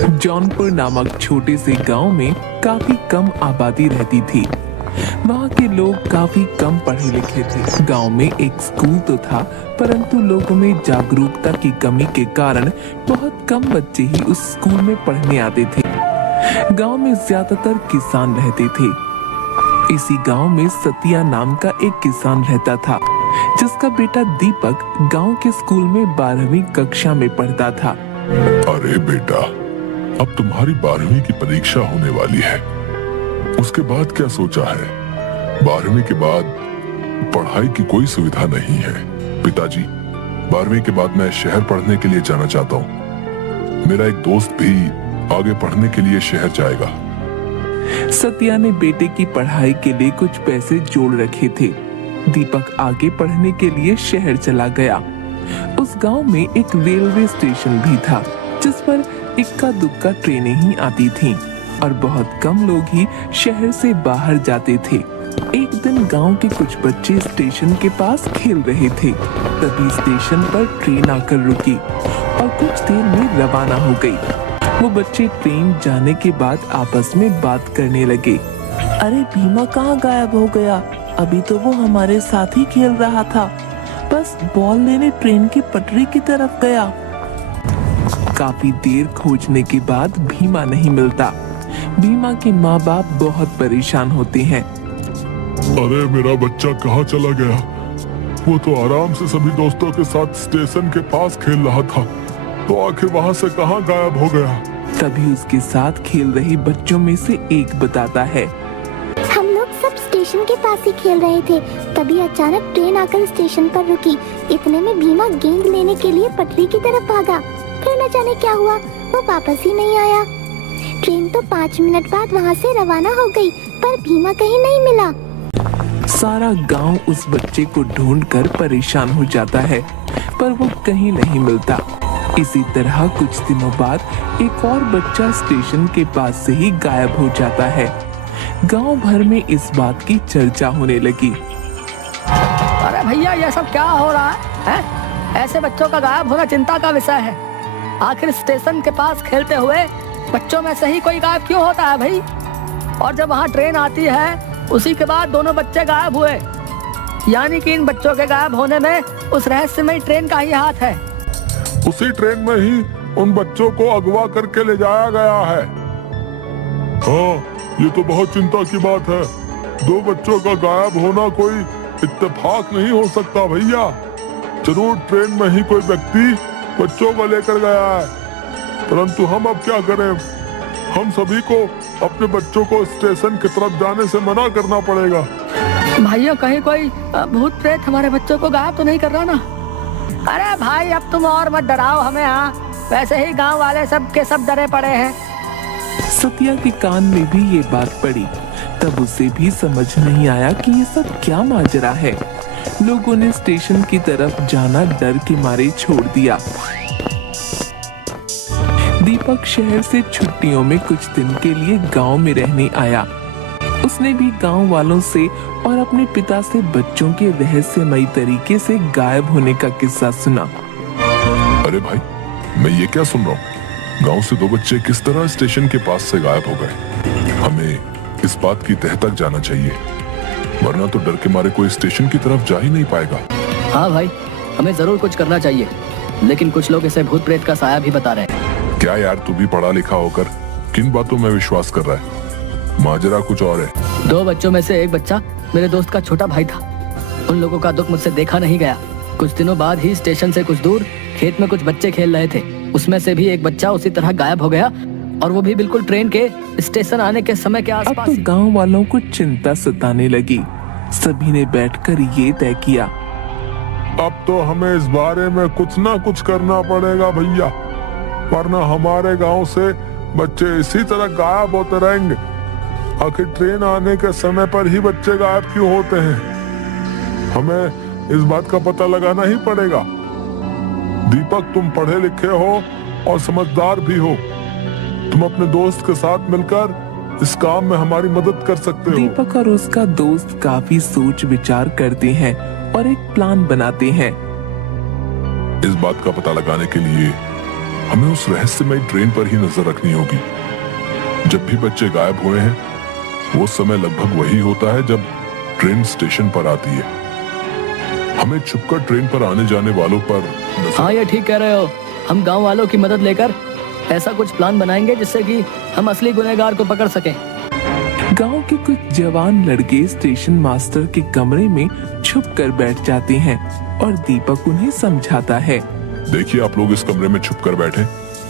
जौनपुर नामक छोटे से गांव में काफी कम आबादी रहती थी। वहाँ के लोग काफी कम पढ़े लिखे थे। गांव में एक स्कूल तो था, परंतु लोगों में जागरूकता की कमी के कारण बहुत कम बच्चे ही उस स्कूल में पढ़ने आते थे। गांव में ज्यादातर किसान रहते थे। इसी गांव में सतिया नाम का एक किसान रहता था, जिसका बेटा दीपक गांव के स्कूल में 12वीं कक्षा में पढ़ता था। अरे बेटा, अब तुम्हारी 12वीं की परीक्षा होने वाली है। उसके बाद क्या सोचा है? 12वीं के बाद पढ़ाई की कोई सुविधा नहीं है। पिताजी, 12वीं के बाद मैं शहर पढ़ने के लिए जाना चाहता हूँ। मेरा एक दोस्त भी आगे पढ़ने के लिए शहर जाएगा। सत्या ने बेटे की पढ़ाई के लिए कुछ पैसे जोड़ रखे थे। दीपक आगे पढ़ने के लिए शहर चला गया। उस गांव में एक रेलवे स्टेशन भी था, जिस पर इक्का दुक्का ट्रेनें ही आती थीं और बहुत कम लोग ही शहर से बाहर जाते थे। एक दिन गांव के कुछ बच्चे स्टेशन के पास खेल रहे थे। तभी स्टेशन पर ट्रेन आकर रुकी और कुछ देर में रवाना हो गई। वो बच्चे ट्रेन जाने के बाद आपस में बात करने लगे। अरे भीमा कहाँ गायब हो गया? अभी तो वो हमारे साथ ही खेल रहा था, बस बॉल लेने ट्रेन की पटरी की तरफ गया। काफी देर खोजने के बाद भीमा नहीं मिलता। भीमा के माँ बाप बहुत परेशान होते हैं। अरे मेरा बच्चा कहाँ चला गया? वो तो आराम से सभी दोस्तों के साथ स्टेशन के पास खेल रहा था, तो आखिर वहाँ से कहाँ गायब हो गया? तभी उसके साथ खेल रहे बच्चों में से एक बताता है, हम लोग सब स्टेशन के पास ही खेल रहे थे। तभी अचानक ट्रेन आकर स्टेशन पर रुकी। इतने में भीमा गेंद लेने के लिए पटरी की तरफ भागा। फिर न जाने क्या हुआ, वो वापस ही नहीं आया। ट्रेन तो 5 मिनट बाद वहाँ से रवाना हो गई, पर भीमा कहीं नहीं मिला। सारा गांव उस बच्चे को ढूंढकर परेशान हो जाता है, पर वो कहीं नहीं मिलता। इसी तरह कुछ दिनों बाद एक और बच्चा स्टेशन के पास से ही गायब हो जाता है। गांव भर में इस बात की चर्चा होने लगी। अरे भैया, ये सब क्या हो रहा है? ऐसे बच्चों का गायब होना चिंता का विषय है। आखिर स्टेशन के पास खेलते हुए बच्चों में से ही कोई गायब क्यों होता है भाई? और जब वहाँ ट्रेन आती है, उसी के बाद दोनों बच्चे गायब हुए। यानी कि इन बच्चों के गायब होने में उस रहस्यमयी ट्रेन का ही हाथ है। उसी ट्रेन में ही उन बच्चों को अगवा करके ले जाया गया है। हाँ, ये तो बहुत चिंता की बात है। 2 बच्चों का गायब होना कोई इत्तेफाक नहीं हो सकता भैया। जरूर ट्रेन में ही कोई व्यक्ति बच्चों को लेकर गया है। परंतु हम अब क्या करें? हम सभी को अपने बच्चों को स्टेशन की तरफ जाने से मना करना पड़ेगा। भाइयों, कहीं कोई भूत प्रेत हमारे बच्चों को गायब तो नहीं कर रहा ना? अरे भाई, अब तुम और मत डराओ हमें। वैसे ही गांव वाले सब के सब डरे पड़े हैं। सतिया के कान में भी ये बात पड़ी। तब उसे भी समझ नहीं आया कि ये सब क्या माजरा है। लोगों ने स्टेशन की तरफ जाना डर के मारे छोड़ दिया। दीपक शहर से छुट्टियों में कुछ दिन के लिए गांव में रहने आया। उसने भी गांव वालों से और अपने पिता से बच्चों के रहस्यमयी तरीके से गायब होने का किस्सा सुना। अरे भाई, मैं ये क्या सुन रहा हूँ? गांव से 2 बच्चे किस तरह स्टेशन के पास से गायब हो गए? हमें इस बात की तह तक जाना चाहिए, वरना तो डर के मारे कोई स्टेशन की तरफ जा ही नहीं पाएगा। हाँ भाई, हमें जरूर कुछ करना चाहिए, लेकिन कुछ लोग इसे भूत प्रेत का साया भी बता रहे हैं। क्या यार, तू भी पढ़ा लिखा होकर किन बातों में विश्वास कर रहा है? माजरा कुछ और है। 2 बच्चों में से एक बच्चा मेरे दोस्त का छोटा भाई था। उन लोगों का दुख मुझसे देखा नहीं गया। कुछ दिनों बाद ही स्टेशन से कुछ दूर खेत में कुछ बच्चे खेल रहे थे। उसमें से भी एक बच्चा उसी तरह गायब हो गया, और वो भी बिल्कुल ट्रेन के स्टेशन आने के समय के आसपास। अब तो गांव वालों को चिंता सताने लगी। सभी ने बैठकर ये तय किया, अब तो हमें इस बारे में कुछ ना कुछ करना पड़ेगा भैया, वरना हमारे गांव से बच्चे इसी तरह गायब होते रहेंगे। आखिर ट्रेन आने के समय पर ही बच्चे गायब क्यों होते हैं? हमें इस बात का पता लगाना ही पड़ेगा। दीपक, तुम पढ़े लिखे हो और समझदार भी हो। तुम अपने दोस्त के साथ मिलकर इस काम में हमारी मदद कर सकते हो। दीपक और उसका दोस्त काफी सोच विचार करते हैं और एक प्लान बनाते हैं। इस बात का पता लगाने के लिए हमें उस रहस्यमय ट्रेन पर ही नजर रखनी होगी। जब भी बच्चे गायब हुए हैं वो समय लगभग वही होता है जब ट्रेन स्टेशन पर आती है। हमें छुपकर ट्रेन पर आने जाने वालों पर हाँ ये ठीक कह रहे हो। हम गांव वालों की मदद लेकर ऐसा कुछ प्लान बनाएंगे जिससे कि हम असली गुनहगार को पकड़ सकें। गांव के कुछ जवान लड़के स्टेशन मास्टर के कमरे में छुप कर बैठ जाते हैं और दीपक उन्हें समझाता है। देखिए, आप लोग इस कमरे में छुप कर बैठे,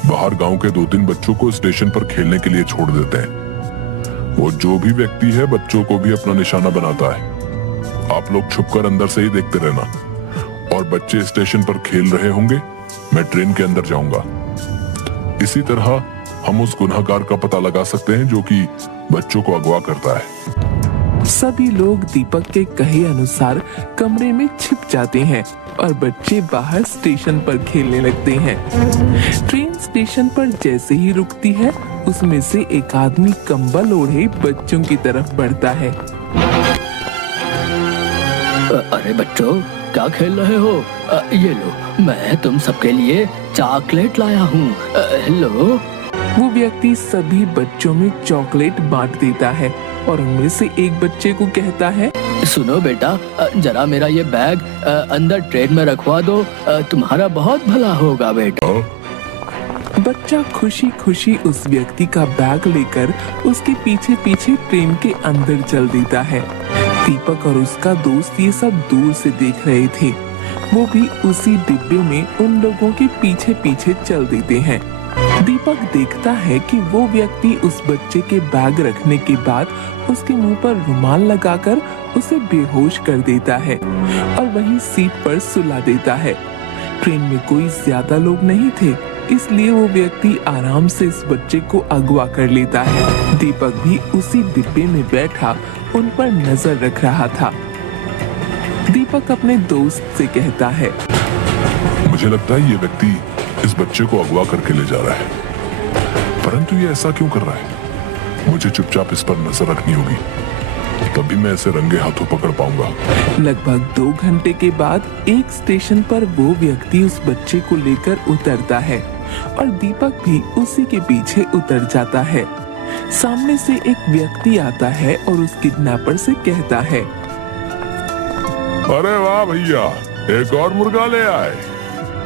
बाहर गांव के 2-3 बच्चों को स्टेशन पर खेलने के लिए छोड़ देते हैं। वो जो भी व्यक्ति है बच्चों को भी अपना निशाना बनाता है। आप लोग छुपकर अंदर से ही देखते रहना और बच्चे स्टेशन पर खेल रहे होंगे, मैं ट्रेन के अंदर जाऊंगा। इसी तरह हम उस गुनहगार का पता लगा सकते हैं जो कि बच्चों को अगवा करता है। सभी लोग दीपक के कहे अनुसार कमरे में छिप जाते हैं और बच्चे बाहर स्टेशन पर खेलने लगते हैं। ट्रेन स्टेशन पर जैसे ही रुकती है उसमें से एक आदमी कंबल ओढ़े बच्चों की तरफ बढ़ता है। अरे बच्चों, क्या खेल रहे हो? ये लो, मैं तुम सबके लिए चॉकलेट लाया हूँ। लो। वो व्यक्ति सभी बच्चों में चॉकलेट बांट देता है और उनमें से एक बच्चे को कहता है, सुनो बेटा, जरा मेरा ये बैग अंदर ट्रेन में रखवा दो, तुम्हारा बहुत भला होगा बेटा। बच्चा खुशी खुशी उस व्यक्ति का बैग लेकर उसके पीछे पीछे ट्रेन के अंदर चल देता है। दीपक और उसका दोस्त ये सब दूर से देख रहे थे। वो भी उसी डिब्बे में उन लोगों के पीछे पीछे चल देते हैं। दीपक देखता है कि वो व्यक्ति उस बच्चे के बैग रखने के बाद उसके मुंह पर रुमाल लगाकर उसे बेहोश कर देता है और वहीं सीट पर सुला देता है। ट्रेन में कोई ज्यादा लोग नहीं थे, इसलिए वो व्यक्ति आराम से इस बच्चे को अगवा कर लेता है। दीपक भी उसी डिब्बे में बैठा उन पर नजर रख रहा था। दीपक अपने दोस्त से कहता है, मुझे लगता है ये व्यक्ति इस बच्चे को अगवा करके ले जा रहा है, परंतु ये ऐसा क्यों कर रहा है? मुझे चुपचाप इस पर नजर रखनी होगी, तभी मैं इसे रंगे हाथों पकड़ पाऊंगा। लगभग 2 घंटे के बाद एक स्टेशन पर वो व्यक्ति उस बच्चे को लेकर उतरता है और दीपक भी उसी के पीछे उतर जाता है। सामने से एक व्यक्ति आता है और उस किडनैपर से कहता है, अरे वाह भैया, एक और मुर्गा ले आए।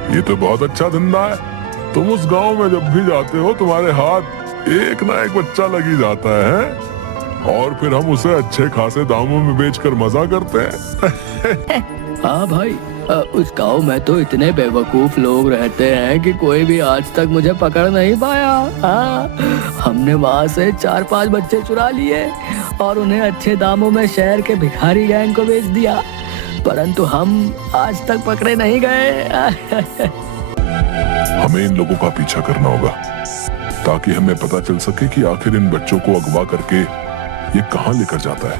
ये तो बहुत अच्छा धंधा है। तुम उस गांव में जब भी जाते हो तुम्हारे हाथ एक ना एक बच्चा लगी जाता है और फिर हम उसे अच्छे खासे दामों में बेचकर मजा करते हैं। हाँ भाई, उस गांव में तो इतने बेवकूफ लोग रहते हैं कि कोई भी आज तक मुझे पकड़ नहीं पाया। हाँ, हमने वहाँ से 4-5 बच्चे चुरा लिए और उन्हें अच्छे दामों में शहर के भिखारी गैंग को बेच दिया, परंतु हम आज तक पकड़े नहीं गए। हमें इन लोगों का पीछा करना होगा ताकि हमें पता चल सके कि आखिर इन बच्चों को अगवा करके ये कहाँ लेकर जाता है,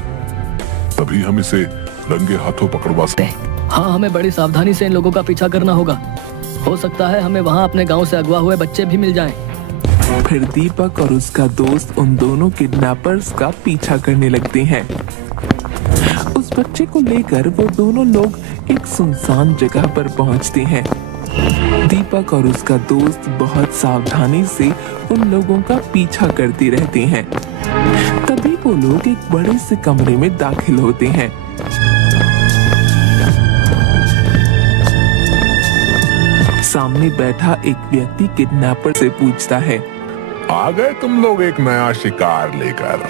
तभी हम इसे रंगे हाथों पकड़वा सकते हैं। हाँ, हमें बड़ी सावधानी से इन लोगों का पीछा करना होगा। हो सकता है हमें वहाँ अपने गांव से अगवा हुए बच्चे भी मिल जाएं। फिर दीपक और उसका दोस्त उन दोनों किडनैपर्स का पीछा करने लगते हैं। उस बच्चे को लेकर वो दोनों लोग एक सुनसान जगह पर पहुंचते हैं। दीपक और उसका दोस्त बहुत सावधानी से उन लोगों का पीछा करते रहते हैं। तभी वो लोग एक बड़े से कमरे में दाखिल होते हैं। सामने बैठा एक व्यक्ति किडनैपर से पूछता है, आ गए तुम लोग एक नया शिकार लेकर?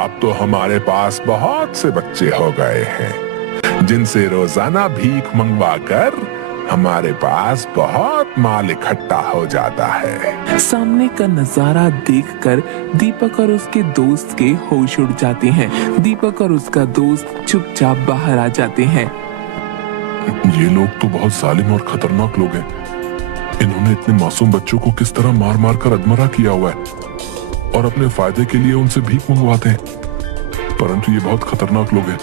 अब तो हमारे पास बहुत से बच्चे हो गए हैं जिनसे रोजाना भीख मंगवा कर हमारे पास बहुत माल इकट्ठा हो जाता है। सामने का नजारा देखकर दीपक और उसके दोस्त के होश उड़ जाते हैं। दीपक और उसका दोस्त चुपचाप बाहर आ जाते हैं। ये लोग तो बहुत जालिम और खतरनाक लोग हैं। इन्होंने इतने मासूम बच्चों को किस तरह मार मार कर अधमरा किया हुआ है और अपने फायदे के लिए उनसे भीख मंगवाते हैं, परंतु ये बहुत खतरनाक लोग हैं।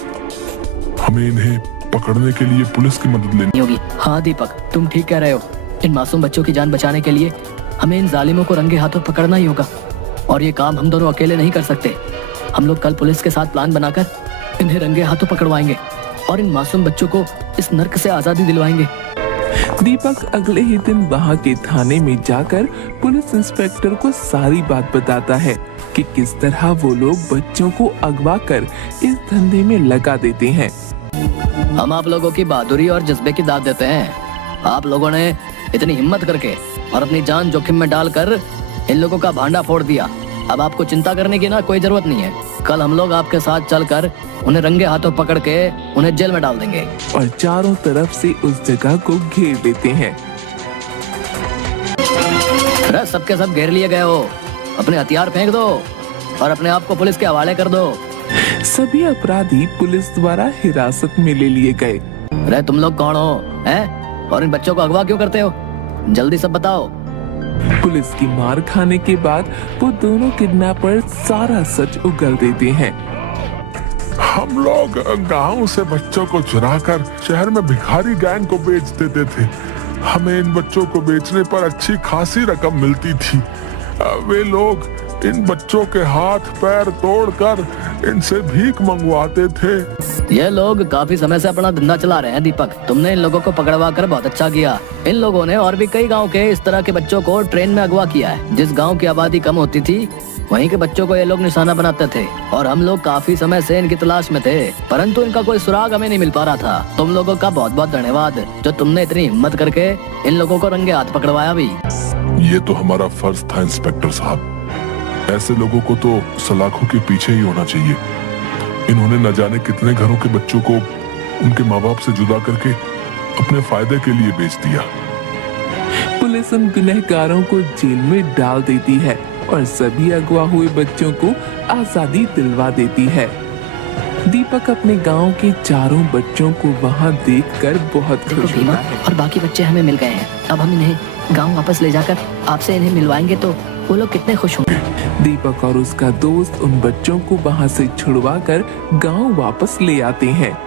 हमें इन्हें पकड़ने के लिए पुलिस की मदद लेनी होगी। हाँ दीपक, तुम ठीक कह रहे हो। इन मासूम बच्चों की जान बचाने के लिए हमें इन जालिमों को रंगे हाथों पकड़ना ही होगा और ये काम हम दोनों अकेले नहीं कर सकते। हम लोग कल पुलिस के साथ प्लान बनाकर इन्हें रंगे हाथों पकड़वाएंगे और इन मासूम बच्चों को इस नर्क से आजादी दिलवाएंगे। दीपक अगले ही दिन वहाँ के थाने में जाकर पुलिस इंस्पेक्टर को सारी बात बताता है कि किस तरह वो लोग बच्चों को अगवा कर इस धंधे में लगा देते हैं। हम आप लोगों की बहादुरी और जज्बे की दाद देते हैं। आप लोगों ने इतनी हिम्मत करके और अपनी जान जोखिम में डालकर इन लोगों का भांडा फोड़ दिया। अब आपको चिंता करने की ना कोई जरूरत नहीं है। कल हम लोग आपके साथ चलकर उन्हें रंगे हाथों पकड़ के उन्हें जेल में डाल देंगे। और चारों तरफ से उस जगह को घेर लेते हैं। अरे सबके सब घेर लिए गए हो, अपने हथियार फेंक दो और अपने आप को पुलिस के हवाले कर दो। सभी अपराधी पुलिस द्वारा हिरासत में ले लिए गए। अरे तुम लोग कौन हो हैं? और इन बच्चों को अगवा क्यों करते हो? जल्दी सब बताओ। पुलिस की मार खाने के बाद वो दोनों किडनैपर सारा सच उगल देते हैं। हम लोग गांव से बच्चों को चुराकर शहर में भिखारी गैंग को बेच देते थे। हमें इन बच्चों को बेचने पर अच्छी खासी रकम मिलती थी। वे लोग इन बच्चों के हाथ पैर तोड़कर इनसे भीख मंगवाते थे। ये लोग काफी समय से अपना धंधा चला रहे हैं दीपक। तुमने इन लोगों को पकड़वा कर बहुत अच्छा किया। इन लोगों ने और भी कई गांव के इस तरह के बच्चों को ट्रेन में अगवा किया है। जिस गांव की आबादी कम होती थी वहीं के बच्चों को ये लोग निशाना बनाते थे और हम लोग काफी समय से इनकी तलाश में थे, परंतु इनका कोई सुराग हमें नहीं मिल पा रहा था। तुम लोगों का बहुत बहुत धन्यवाद जो तुमने इतनी हिम्मत करके इन लोगों को रंगे हाथ पकड़वाया भी। ये तो हमारा फर्ज था इंस्पेक्टर साहब। ऐसे लोगों को तो सलाखों के पीछे ही होना चाहिए। इन्होंने न जाने कितने घरों के बच्चों को उनके माँ बाप से जुदा करके अपने फायदे के लिए बेच दिया। पुलिस उन गुनहगारों को जेल में डाल देती है और सभी अगवा हुए बच्चों को आजादी दिलवा देती है। दीपक अपने गांव के चारों बच्चों को वहां देखकर बहुत खुश होता है। और बाकी बच्चे हमें मिल गए हैं। अब हम इन्हें गांव वापस ले जाकर आपसे इन्हें मिलवाएंगे तो वो लोग कितने खुश होंगे। दीपक और उसका दोस्त उन बच्चों को वहां से छुड़वाकर गांव वापस ले आते हैं।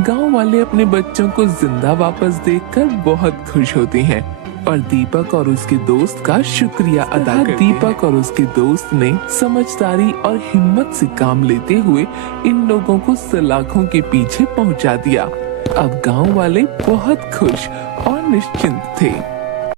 गांव वाले अपने बच्चों को जिंदा वापस देखकर बहुत खुश होते हैं और दीपक और उसके दोस्त का शुक्रिया अदा करते हैं। दीपक और उसके दोस्त ने समझदारी और हिम्मत से काम लेते हुए इन लोगों को सलाखों के पीछे पहुंचा दिया। अब गांव वाले बहुत खुश और निश्चिंत थे।